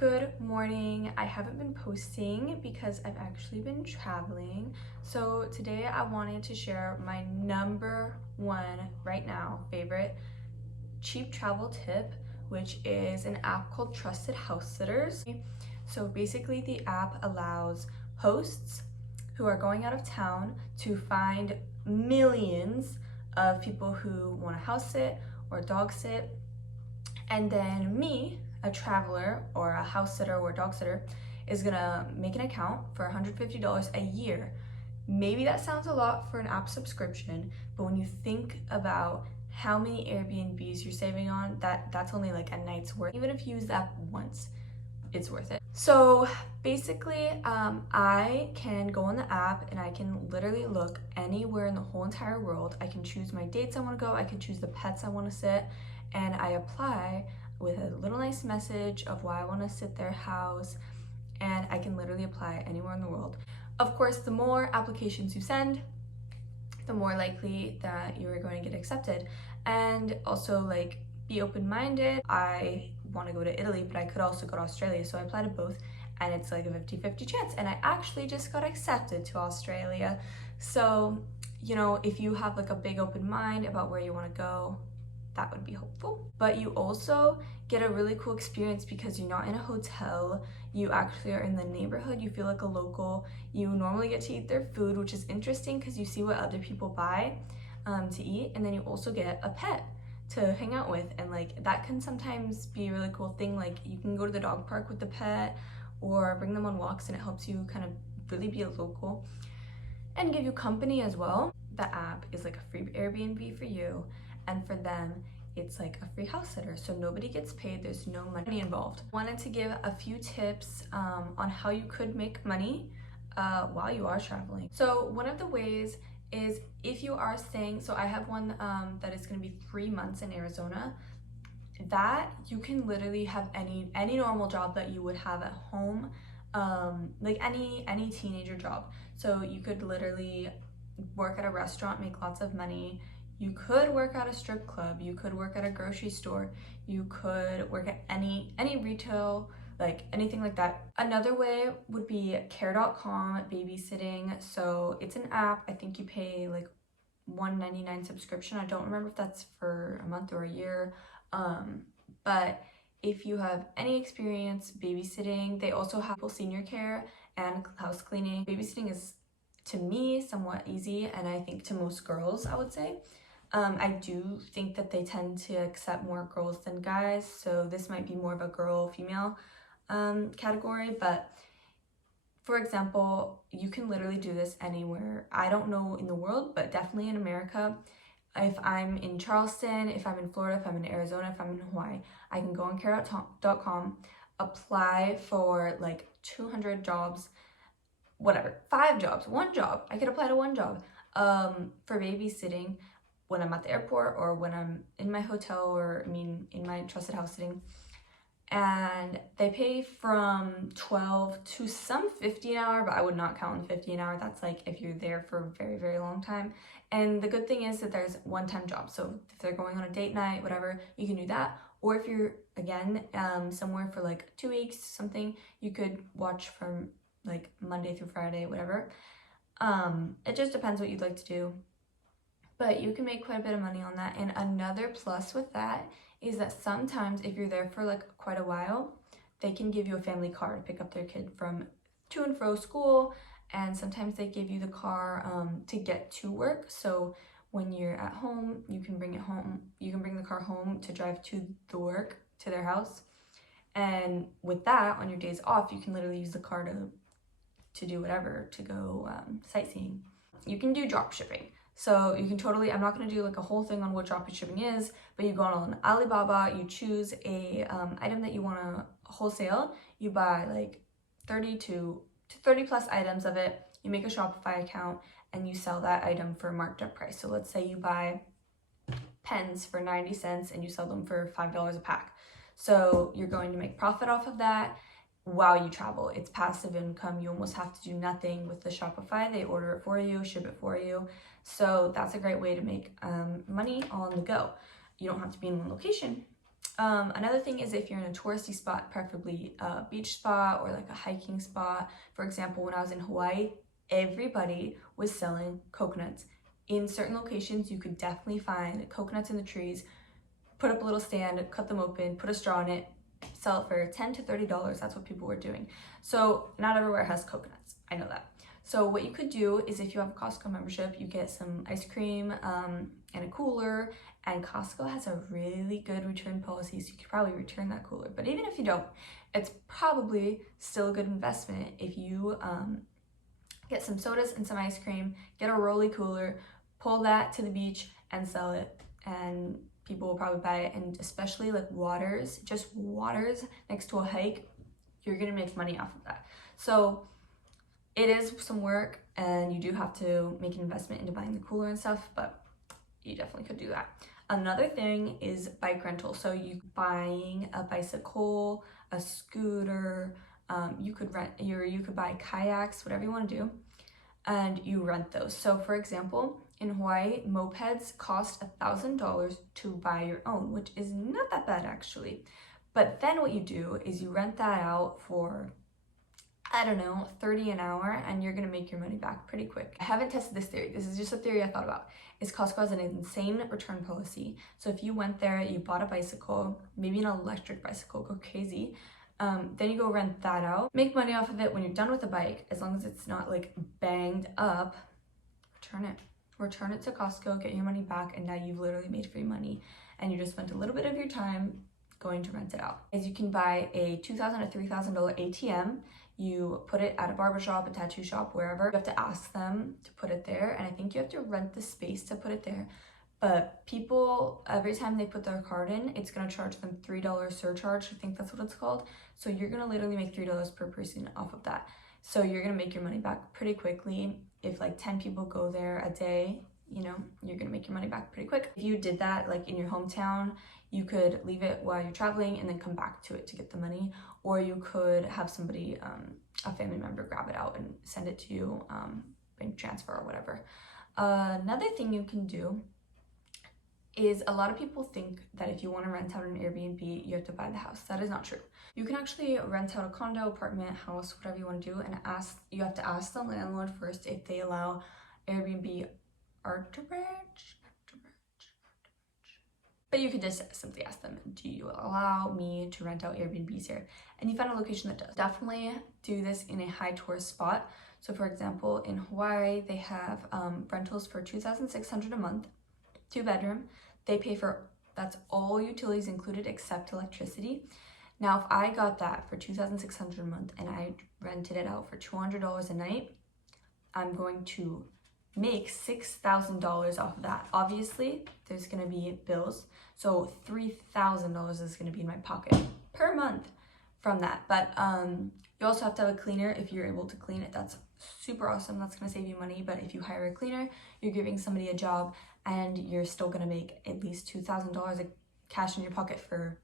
Good morning. I haven't been posting because I've actually been traveling. So today I wanted to share my number one right now favorite cheap travel tip, which is an app called Trusted House Sitters. So basically the app allows hosts who are going out of town to find millions of people who want to house sit or dog sit, and then me, a traveler or a house sitter or a dog sitter, is gonna make an account for $150 a year. Maybe that sounds a lot for an app subscription, but when you think about how many Airbnbs you're saving on, that's only like a night's worth. Even if you use the app once, it's worth it. So basically, I can go on the app and I can literally look anywhere in the whole entire world. I can choose my dates I want to go, I can choose the pets I want to sit, and I apply with a little nice message of why I want to sit their house, and I can literally apply anywhere in the world. Of course, the more applications you send, the more likely that you are going to get accepted. And also, like, be open-minded. I want to go to Italy, but I could also go to Australia, so I applied to both, and it's like a 50-50 chance, and I actually just got accepted to Australia. So, you know, if you have like a big open mind about where you want to go, that would be helpful. But you also get a really cool experience because you're not in a hotel, you actually are in the neighborhood, you feel like a local, you normally get to eat their food, which is interesting because you see what other people buy to eat, and then you also get a pet to hang out with, and like that can sometimes be a really cool thing. Like you can go to the dog park with the pet or bring them on walks, and it helps you kind of really be a local and give you company as well. The app is like a free Airbnb for you, and for them it's like a free house sitter, so nobody gets paid, there's no money involved. Wanted to give a few tips on how you could make money while you are traveling. So one of the ways is if you are staying, so I have one that is going to be 3 months in Arizona, that you can literally have any normal job that you would have at home, like any teenager job. So you could literally work at a restaurant, make lots of money. You could work at a strip club, you could work at a grocery store, you could work at any retail, like anything like that. Another way would be care.com babysitting. So it's an app. I think you pay like $1.99 subscription. I don't remember if that's for a month or a year. But if you have any experience babysitting, they also have senior care and house cleaning. Babysitting is, to me, somewhat easy, and I think to most girls, I would say. I do think that they tend to accept more girls than guys, so this might be more of a girl-female category, but for example, you can literally do this anywhere. I don't know in the world, but definitely in America. If I'm in Charleston, if I'm in Florida, if I'm in Arizona, if I'm in Hawaii, I can go on care.com, apply for like 200 jobs, whatever, 5 jobs, 1 job. I could apply to 1 job for babysitting when I'm at the airport or when I'm in my hotel, or in my trusted house sitting. And they pay from 12 to some 50 an hour, but I would not count on 50 an hour. That's like if you're there for a very, very long time. And the good thing is that there's one-time jobs. So if they're going on a date night, whatever, you can do that. Or if you're, again, somewhere for like 2 weeks, something, you could watch from like Monday through Friday, whatever. It just depends what you'd like to do. But you can make quite a bit of money on that. And another plus with that is that sometimes if you're there for like quite a while, they can give you a family car to pick up their kid from to and fro school, and sometimes they give you the car to get to work. So when you're at home, you can bring it home, you can bring the car home to drive to the work, to their house. And with that, on your days off, you can literally use the car to do whatever, to go sightseeing. You can do drop shipping. So you can totally, I'm not going to do like a whole thing on what drop shipping is, but you go on Alibaba, you choose a item that you want to wholesale, you buy like 30 plus items of it, you make a Shopify account, and you sell that item for a marked up price. So let's say you buy pens for 90 cents and you sell them for $5 a pack. So you're going to make profit off of that while you travel. It's passive income. You almost have to do nothing with the Shopify. They order it for you, ship it for you. So that's a great way to make money on the go. You don't have to be in one location. Another thing is if you're in a touristy spot, preferably a beach spot or like a hiking spot. For example, when I was in Hawaii, everybody was selling coconuts. In certain locations, you could definitely find coconuts in the trees, put up a little stand, cut them open, put a straw in it, sell it for $10 to $30. That's what people were doing. So not everywhere has coconuts. I know that. So what you could do is if you have a Costco membership, you get some ice cream and a cooler, and Costco has a really good return policy, so you could probably return that cooler. But even if you don't, it's probably still a good investment if you get some sodas and some ice cream, get a rolly cooler, pull that to the beach and sell it, and people will probably buy it. And especially like waters, just waters next to a hike, you're gonna make money off of that. So it is some work, and you do have to make an investment into buying the cooler and stuff, but you definitely could do that. Another thing is bike rental. So you buying a bicycle, a scooter, you could buy kayaks, whatever you want to do, and you rent those. So for example, in Hawaii, mopeds cost $1,000 to buy your own, which is not that bad actually. But then what you do is you rent that out for, I don't know, $30 an hour, and you're gonna make your money back pretty quick. I haven't tested this theory. This is just a theory I thought about. Is Costco has an insane return policy. So if you went there, you bought a bicycle, maybe an electric bicycle, go crazy. Then you go rent that out, make money off of it. When you're done with the bike, as long as it's not like banged up, return it to Costco, get your money back, and now you've literally made free money, and you just spent a little bit of your time going to rent it out. As you can buy a $2,000 to $3,000 ATM. You put it at a barbershop, a tattoo shop, wherever. You have to ask them to put it there, and I think you have to rent the space to put it there. But people, every time they put their card in, it's gonna charge them $3 surcharge. I think that's what it's called. So you're gonna literally make $3 per person off of that. So you're gonna make your money back pretty quickly. If like 10 people go there a day, you know, you're gonna make your money back pretty quick. If you did that like in your hometown, you could leave it while you're traveling and then come back to it to get the money, or you could have somebody, a family member, grab it out and send it to you, bank transfer or whatever. Another thing you can do is, a lot of people think that if you want to rent out an Airbnb, you have to buy the house. That is not true. You can actually rent out a condo, apartment, house, whatever you want to do, and you have to ask the landlord first if they allow Airbnb arbitrage. But you could just simply ask them, do you allow me to rent out Airbnbs here? And you find a location that does. Definitely do this in a high tourist spot. So for example, in Hawaii, they have rentals for $2,600 a month, 2-bedroom. They pay for, that's all utilities included except electricity. Now, if I got that for $2,600 a month and I rented it out for $200 a night, I'm going to make $6,000 off of that. Obviously, there's gonna be bills, so $3,000 is gonna be in my pocket per month from that. But you also have to have a cleaner if you're able to clean it. That's super awesome. That's gonna save you money. But if you hire a cleaner, you're giving somebody a job, and you're still gonna make at least $2,000 of cash in your pocket for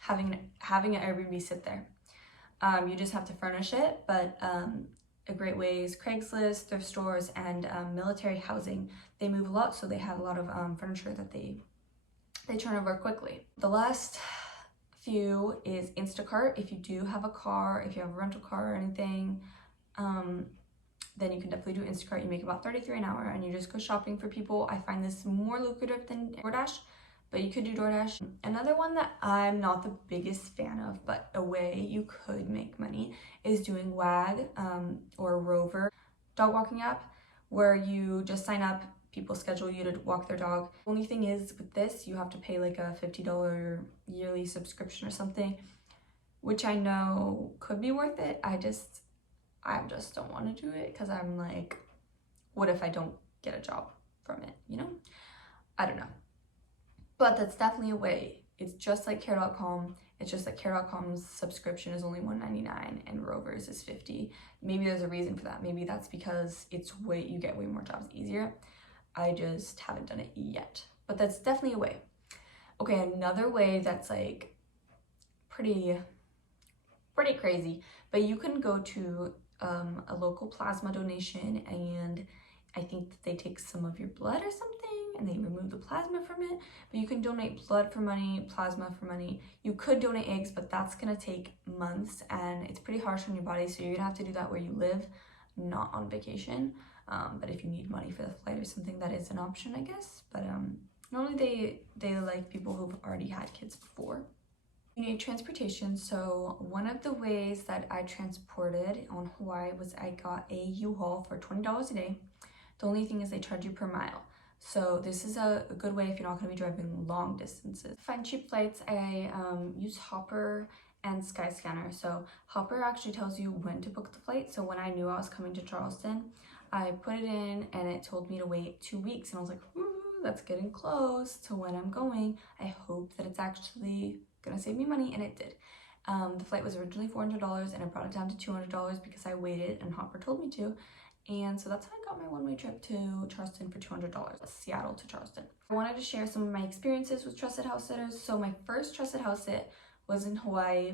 having an Airbnb sit there. You just have to furnish it, but a great way is Craigslist, thrift stores, and military housing. They move a lot, so they have a lot of furniture that they turn over quickly. The last few is Instacart. If you do have a car, if you have a rental car or anything, then you can definitely do Instacart. You make about $33 an hour, and you just go shopping for people. I find this more lucrative than DoorDash, but you could do DoorDash. Another one that I'm not the biggest fan of, but a way you could make money, is doing WAG or Rover dog walking app, where you just sign up, people schedule you to walk their dog. Only thing is with this, you have to pay like a $50 yearly subscription or something, which I know could be worth it. I just don't want to do it because I'm like, what if I don't get a job from it, you know? I don't know. But that's definitely a way. It's just like Care.com. It's just that Care.com's subscription is only $199 and Rover's is $50. Maybe there's a reason for that. Maybe that's because you get way more jobs easier. I just haven't done it yet. But that's definitely a way. Okay, another way that's like pretty crazy, but you can go to a local plasma donation, and I think that they take some of your blood or something. and they remove the plasma from it. But you can donate blood for money, plasma for money. You could donate eggs, but that's gonna take months and it's pretty harsh on your body, so you're gonna have to do that where you live, not on vacation. But if you need money for the flight or something, that is an option, I guess. But normally they like people who've already had kids before. You need transportation, so one of the ways that I transported on Hawaii was I got a U-Haul for $20 a day. The only thing is they charge you per mile. So this is a good way if you're not going to be driving long distances. To find cheap flights, I use Hopper and Skyscanner. So Hopper actually tells you when to book the flight. So when I knew I was coming to Charleston, I put it in and it told me to wait 2 weeks. And I was like, ooh, that's getting close to when I'm going. I hope that it's actually gonna save me money, and it did. The flight was originally $400 and I brought it down to $200 because I waited and Hopper told me to. And so that's how I got my one-way trip to Charleston for $200, Seattle to Charleston. I wanted to share some of my experiences with trusted house sitters. So my first trusted house sit was in Hawaii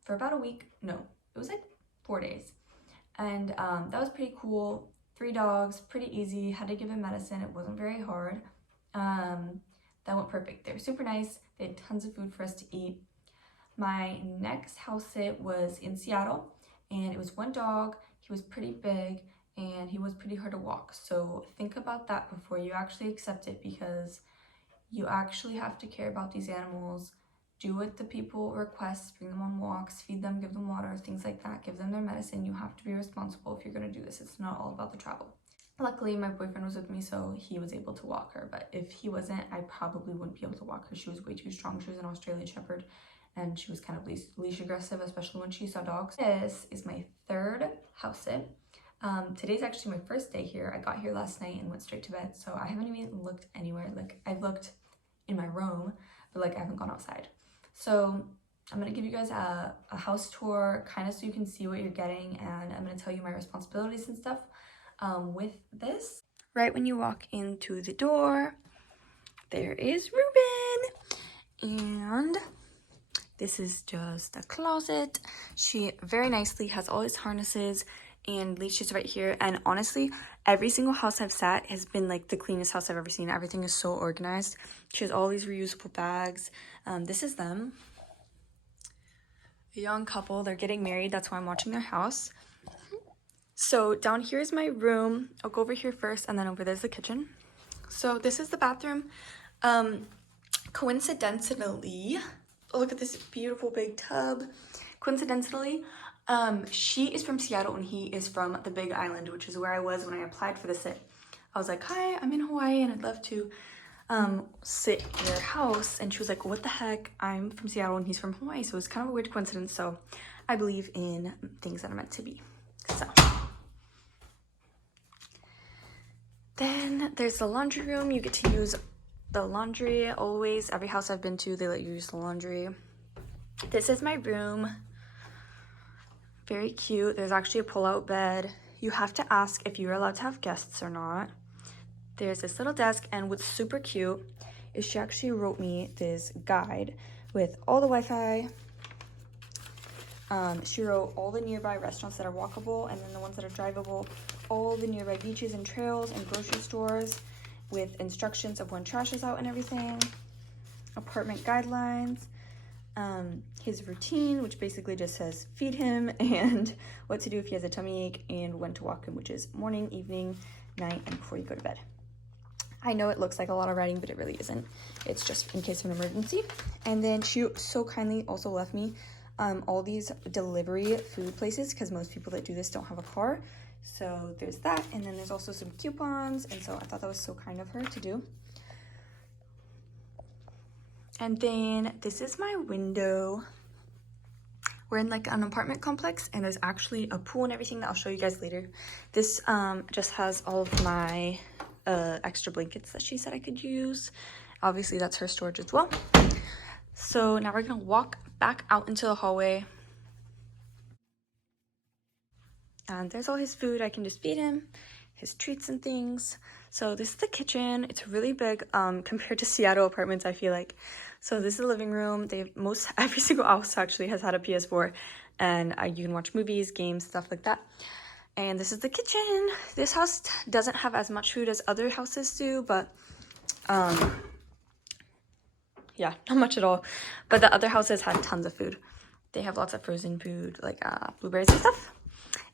for about a week. No, it was like 4 days. And that was pretty cool. 3 dogs, pretty easy. Had to give him medicine. It wasn't very hard. That went perfect. They were super nice. They had tons of food for us to eat. My next house sit was in Seattle, and it was 1 dog. He was pretty big and he was pretty hard to walk. So think about that before you actually accept it, because you actually have to care about these animals. Do what the people request, bring them on walks, feed them, give them water, things like that, give them their medicine. You have to be responsible if you're gonna do this. It's not all about the travel. Luckily, my boyfriend was with me, so he was able to walk her, but if he wasn't, I probably wouldn't be able to walk her. She was way too strong. She was an Australian Shepherd, and she was kind of leash aggressive, especially when she saw dogs. This is my 3rd house sit. Today's actually my first day here. I got here last night and went straight to bed, so I haven't even looked anywhere. Like, I've looked in my room, but like I haven't gone outside. So I'm gonna give you guys a house tour, kind of so you can see what you're getting, and I'm gonna tell you my responsibilities and stuff with this. Right when you walk into the door, there is Ruben, and this is just a closet. She very nicely has all his harnesses and leashes right here. And honestly, every single house I've sat has been like the cleanest house I've ever seen. Everything is so organized. She has all these reusable bags. This is them, a young couple. They're getting married. That's why I'm watching their house. So down here is my room. I'll go over here first, and then over there's the kitchen. So this is the bathroom. Coincidentally, look at this beautiful big tub. Coincidentally, she is from Seattle and he is from the Big Island, which is where I was when I applied for the sit. I was like, hi, I'm in Hawaii and I'd love to sit in your house. And she was like, what the heck? I'm from Seattle and he's from Hawaii. So it's kind of a weird coincidence. So I believe in things that are meant to be. So then there's the laundry room. You get to use the laundry always. Every house I've been to, they let you use the laundry. This is my room. Very cute. There's actually a pull-out bed. You have to ask if you're allowed to have guests or not. There's this little desk, and what's super cute is she actually wrote me this guide with all the Wi-Fi. She wrote all the nearby restaurants that are walkable, and then the ones that are drivable, all the nearby beaches and trails and grocery stores with instructions of when trash is out and everything, apartment guidelines, his routine, which basically just says feed him and what to do if he has a tummy ache, and when to walk him, which is morning, evening, night, and before you go to bed. I know it looks like a lot of writing, but it really isn't. It's just in case of an emergency. And then she so kindly also left me all these delivery food places, because most people that do this don't have a car. So there's that, and then there's also some coupons, and so I thought that was so kind of her to do. And then this is my window. We're in like an apartment complex, and there's actually a pool and everything that I'll show you guys later. This just has all of my extra blankets that she said I could use. Obviously that's her storage as well. So now we're gonna walk back out into the hallway. And there's all his food. I can just feed him, his treats and things. So this is the kitchen. It's really big compared to Seattle apartments, I feel like. So this is the living room. Every single house actually has had a PS4, and you can watch movies, games, stuff like that. And this is the kitchen. This house doesn't have as much food as other houses do, but Yeah, not much at all. But the other houses had tons of food. They have lots of frozen food, like blueberries and stuff.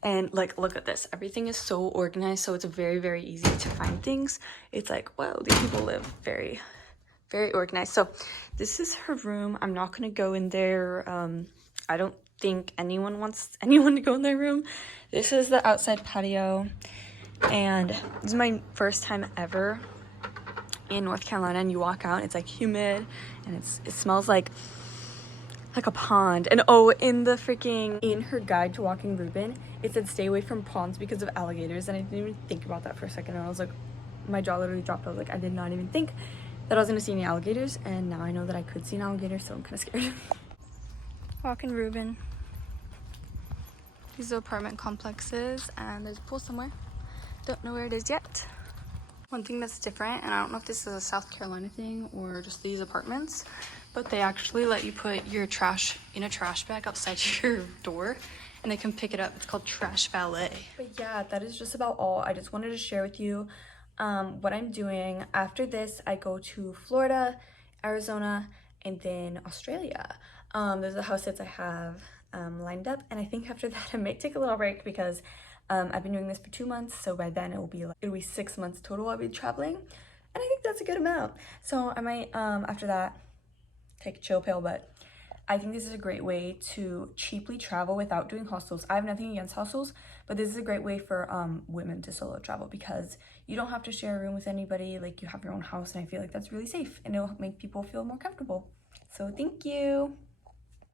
And like, look at this. Everything is so organized, so it's very, very easy to find things. It's like, wow, these people live very, very organized. So this is her room. I'm not gonna go in there. I don't think anyone wants anyone to go in their room. This is the outside patio, and this is my first time ever in North Carolina. And you walk out, it's like humid, and it smells like a pond. And oh, in her guide to walking Reuben, it said stay away from ponds because of alligators, and I didn't even think about that for a second, and I was like, my jaw literally dropped. I was like, I did not even think that I was gonna see any alligators, and now I know that I could see an alligator, so I'm kind of scared. Walking Reuben. These are apartment complexes, and there's a pool somewhere. Don't know where it is yet. One thing that's different, and I don't know if this is a South Carolina thing or just these apartments, but they actually let you put your trash in a trash bag outside your door, and they can pick it up. It's called Trash Valet. But yeah, that is just about all. I just wanted to share with you what I'm doing. After this, I go to Florida, Arizona, and then Australia. There's the house sits I have lined up, and I think after that I might take a little break because I've been doing this for 2 months, so by then it'll be 6 months total I'll be traveling, and I think that's a good amount. So I might after that take a chill pill, but I think this is a great way to cheaply travel without doing hostels. I have nothing against hostels, but this is a great way for women to solo travel because you don't have to share a room with anybody. Like, you have your own house, and I feel like that's really safe, and it'll make people feel more comfortable. So thank you.